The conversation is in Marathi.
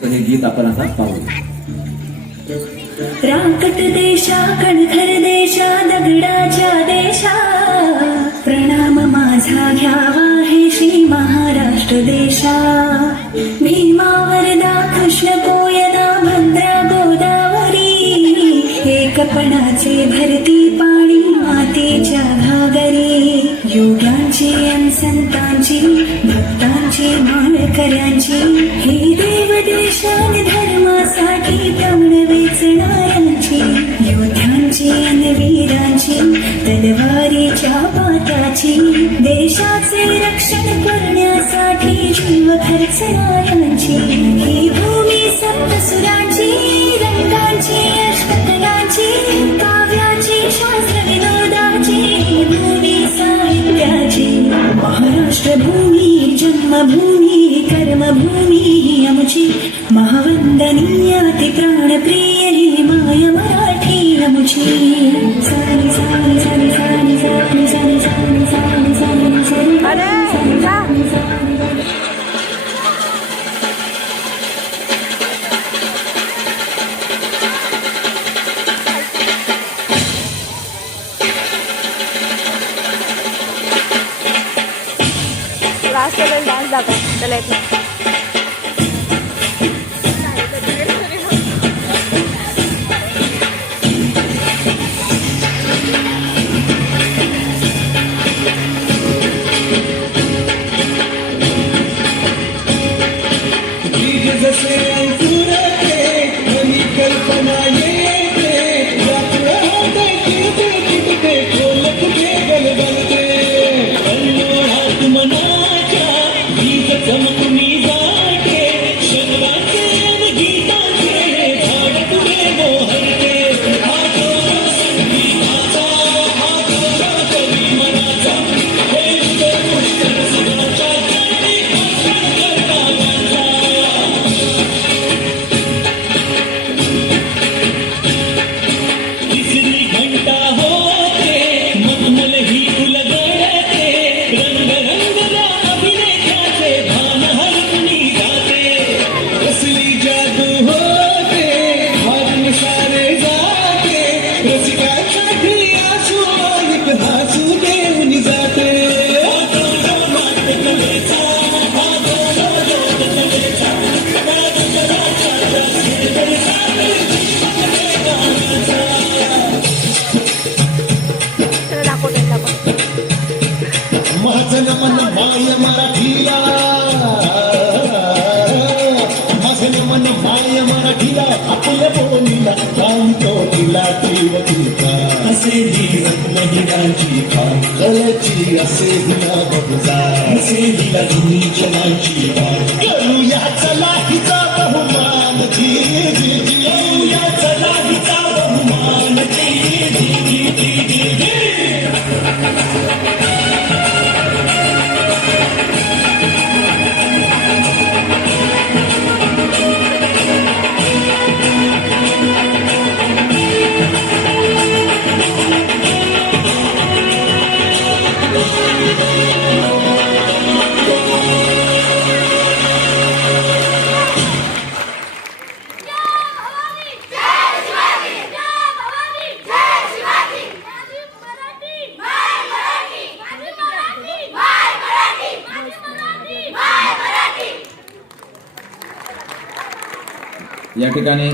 हे गीत आपण आता पाहू. राकट देशा कणखर देशा दगडाच्या देशा प्रणाम माझा घ्यावा हे श्री महाराष्ट्र देशा. भीमा वरदा कृष्ण कोयना भद्रा गोदावरी एकपणाचे भरती पाणी मातेच्या घागरी. योग्यांची अन संतांची भक्तांची माळकऱ्यांची हे देव देशान धर्मासाठी प्राण वेचणाऱ्यांची योद्ध्यांची अन वीरांची तलवारीच्या पाटाची देशाचे रक्षण करण्यासाठी जीव खर्चणाऱ्यांची ही भूमी सप्तसुरांची रंगांची अष्टकलांची काव्याची शास्त्र विनोदाची भूमी साहित्याची. महाराष्ट्र भूमी जन्मभूमी कर्मभूमी आमची महावंदनीय ती प्राणप्रिय ही माय मराठी आमची. सारी सारी सारी सारी सारी सारी सारी सारी सारी सारी लास्ट लेवल डान्स दाखव त्याला एक नाही. माय मराठीला आपल्या बोलीला सांगतो तिला देवतिका. असे रत्न हिराची खान कळची असे हिला बघजा असे हिला तुम्ही जनाची खान करूया चला हिचा बहुमान जी जी जी. करूया चला हिचा बहुमान जी जी जी जी जी. या ठिकाणी